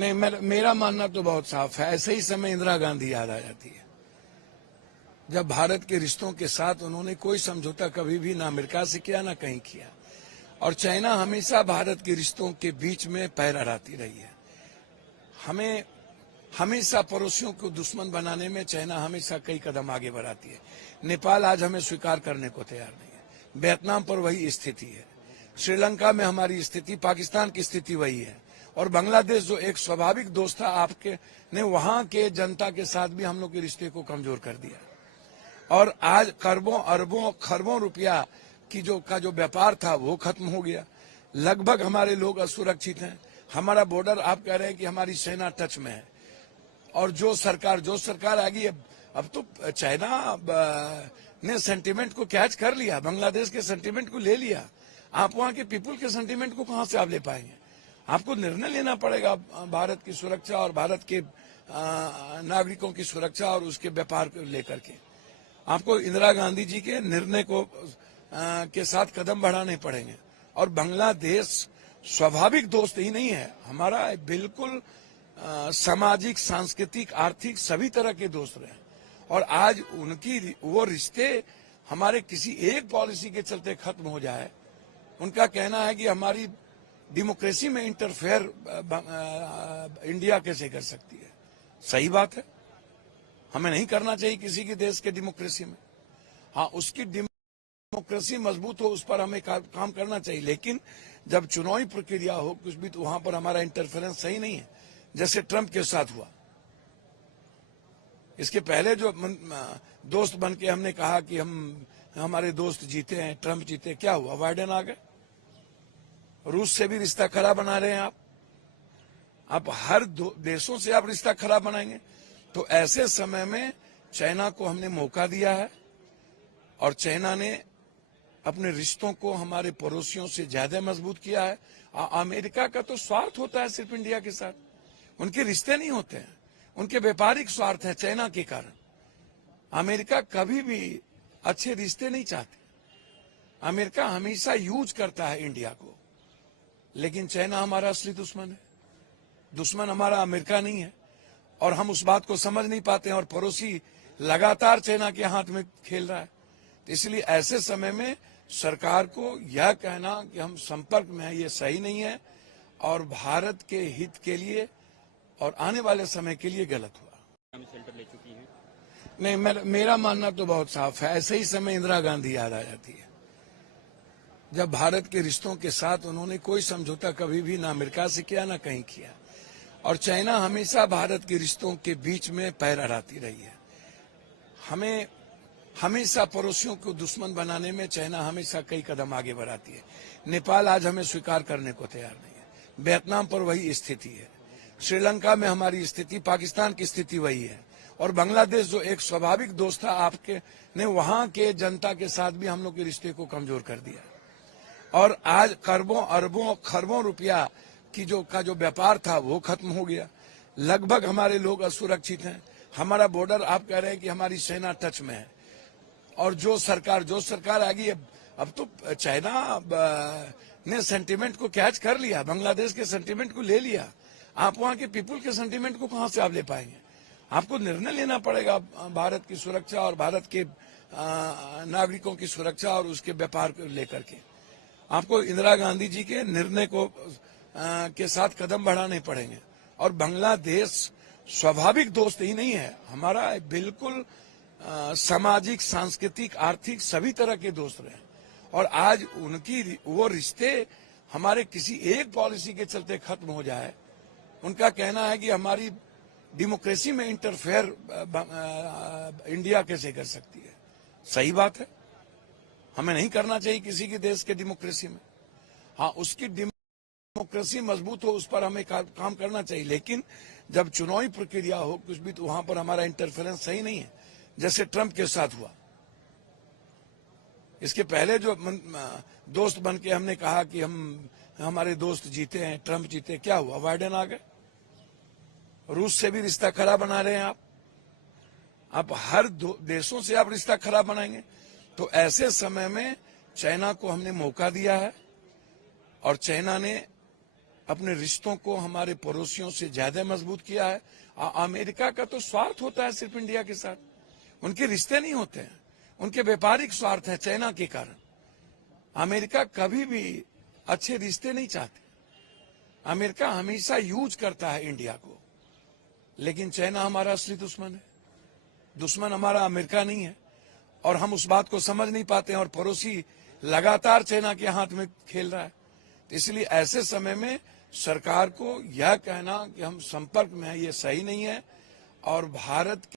नहीं, मेरा मानना तो बहुत साफ है। ऐसे ही समय इंदिरा गांधी याद आ जाती है, जब भारत के रिश्तों के साथ उन्होंने कोई समझौता कभी भी ना अमेरिका से किया ना कहीं किया, और चाइना हमेशा भारत के रिश्तों के बीच में पैर अड़ाती रही है। हमें हमेशा पड़ोसियों को दुश्मन बनाने में चाइना हमेशा कई कदम आगे बढ़ाती है। नेपाल आज हमें स्वीकार करने को तैयार नहीं है। वियतनाम पर वही स्थिति है। श्रीलंका में हमारी स्थिति, पाकिस्तान की स्थिति वही है। और बांग्लादेश जो एक स्वाभाविक दोस्त था आपके, ने वहां के जनता के साथ भी हम लोग के रिश्ते को कमजोर कर दिया। और आज खरबों अरबों खरबों रुपया की जो व्यापार था वो खत्म हो गया। लगभग हमारे लोग असुरक्षित हैं। हमारा बॉर्डर, आप कह रहे हैं कि हमारी सेना टच में है, और जो सरकार आ गई, अब तो चाइना ने सेंटीमेंट को कैच कर लिया, बांग्लादेश के सेंटीमेंट को ले लिया। आप वहां के पीपुल के सेंटीमेंट को कहां से आप ले पाएंगे? आपको निर्णय लेना पड़ेगा भारत की सुरक्षा और भारत के नागरिकों की सुरक्षा और उसके व्यापार को लेकर के। आपको इंदिरा गांधी जी के निर्णय को के साथ कदम बढ़ाने पड़ेंगे। और बांग्लादेश स्वाभाविक दोस्त ही नहीं है, हमारा बिल्कुल सामाजिक, सांस्कृतिक, आर्थिक सभी तरह के दोस्त रहे। और आज उनकी वो रिश्ते हमारे किसी एक पॉलिसी के चलते खत्म हो जाए। उनका कहना है कि हमारी डेमोक्रेसी में इंटरफेयर इंडिया कैसे कर सकती है। सही बात है, हमें नहीं करना चाहिए किसी के देश के डेमोक्रेसी में। हाँ, उसकी डेमोक्रेसी मजबूत हो उस पर हमें काम करना चाहिए, लेकिन जब चुनावी प्रक्रिया हो कुछ भी, तो वहां पर हमारा इंटरफेरेंस सही नहीं है, जैसे ट्रंप के साथ हुआ। इसके पहले जो दोस्त बन के हमने कहा कि हमारे दोस्त जीते हैं, ट्रंप जीते, क्या हुआ? बाइडेन आ गए। रूस से भी रिश्ता खराब बना रहे हैं आप हर देशों से आप रिश्ता खराब बनाएंगे। तो ऐसे समय में चाइना को हमने मौका दिया है, और चाइना ने अपने रिश्तों को हमारे पड़ोसियों से ज्यादा मजबूत किया है। अमेरिका का तो स्वार्थ होता है सिर्फ इंडिया के साथ, उनके रिश्ते नहीं होते हैं, उनके व्यापारिक स्वार्थ है चाइना के कारण। अमेरिका कभी भी अच्छे रिश्ते नहीं चाहती। अमेरिका हमेशा यूज करता है इंडिया को, लेकिन चाइना हमारा असली दुश्मन है। दुश्मन हमारा अमेरिका नहीं है, और हम उस बात को समझ नहीं पाते हैं, और पड़ोसी लगातार चाइना के हाथ में खेल रहा है। तो इसलिए ऐसे समय में सरकार को यह कहना कि हम संपर्क में है, ये सही नहीं है, और भारत के हित के लिए और आने वाले समय के लिए गलत हुआ। शेल्टर ले चुकी है। नहीं, मेरा मानना तो बहुत साफ है। ऐसे ही समय इंदिरा गांधी याद आ जाती है, जब भारत के रिश्तों के साथ उन्होंने कोई समझौता कभी भी ना अमेरिका से किया ना कहीं किया, और चाइना हमेशा भारत के रिश्तों के बीच में पैर अड़ाती रही है। हमें हमेशा पड़ोसियों को दुश्मन बनाने में चाइना हमेशा कई कदम आगे बढ़ाती है। नेपाल आज हमें स्वीकार करने को तैयार नहीं है। वियतनाम पर वही स्थिति है। श्रीलंका में हमारी स्थिति, पाकिस्तान की स्थिति वही है। और बांग्लादेश जो एक स्वाभाविक दोस्त था आपके, ने वहां के जनता के साथ भी हम लोग के रिश्ते को कमजोर कर दिया। और आज खरबों अरबों खरबों रुपया की जो व्यापार था वो खत्म हो गया। लगभग हमारे लोग असुरक्षित हैं। हमारा बॉर्डर, आप कह रहे हैं कि हमारी सेना टच में है, और जो सरकार आ गई, अब तो चाइना ने सेंटीमेंट को कैच कर लिया, बांग्लादेश के सेंटीमेंट को ले लिया। आप वहां के पीपुल के सेंटीमेंट को कहां से आप ले पाएंगे? आपको निर्णय लेना पड़ेगा भारत की सुरक्षा और भारत के नागरिकों की सुरक्षा और उसके व्यापार को लेकर के। आपको इंदिरा गांधी जी के निर्णय को के साथ कदम बढ़ाने पड़ेंगे। और बांग्लादेश स्वाभाविक दोस्त ही नहीं है, हमारा बिल्कुल सामाजिक, सांस्कृतिक, आर्थिक सभी तरह के दोस्त रहे। और आज उनकी वो रिश्ते हमारे किसी एक पॉलिसी के चलते खत्म हो जाए। उनका कहना है कि हमारी डेमोक्रेसी में इंटरफेयर इंडिया कैसे कर सकती है। सही बात है, हमें नहीं करना चाहिए किसी के देश के डेमोक्रेसी में। हाँ, उसकी डेमोक्रेसी मजबूत हो उस पर हमें काम करना चाहिए, लेकिन जब चुनावी प्रक्रिया हो कुछ भी, तो वहां पर हमारा इंटरफेरेंस सही नहीं है, जैसे ट्रंप के साथ हुआ। इसके पहले जो दोस्त बन के हमने कहा कि हमारे दोस्त जीते हैं, ट्रंप जीते, क्या हुआ? बाइडेन आ गए। रूस से भी रिश्ता खराब बना रहे हैं आप हर देशों से आप रिश्ता खराब बनाएंगे। तो ऐसे समय में चाइना को हमने मौका दिया है, और चाइना ने अपने रिश्तों को हमारे पड़ोसियों से ज्यादा मजबूत किया है। अमेरिका का तो स्वार्थ होता है सिर्फ इंडिया के साथ, उनके रिश्ते नहीं होते हैं, उनके व्यापारिक स्वार्थ है चाइना के कारण। अमेरिका कभी भी अच्छे रिश्ते नहीं चाहते। अमेरिका हमेशा यूज करता है इंडिया को, लेकिन चाइना हमारा असली दुश्मन है। दुश्मन हमारा अमेरिका नहीं है, और हम उस बात को समझ नहीं पाते हैं, और पड़ोसी लगातार चाइना के हाथ में खेल रहा है। तो इसलिए ऐसे समय में सरकार को यह कहना कि हम संपर्क में हैं, ये सही नहीं है। और भारत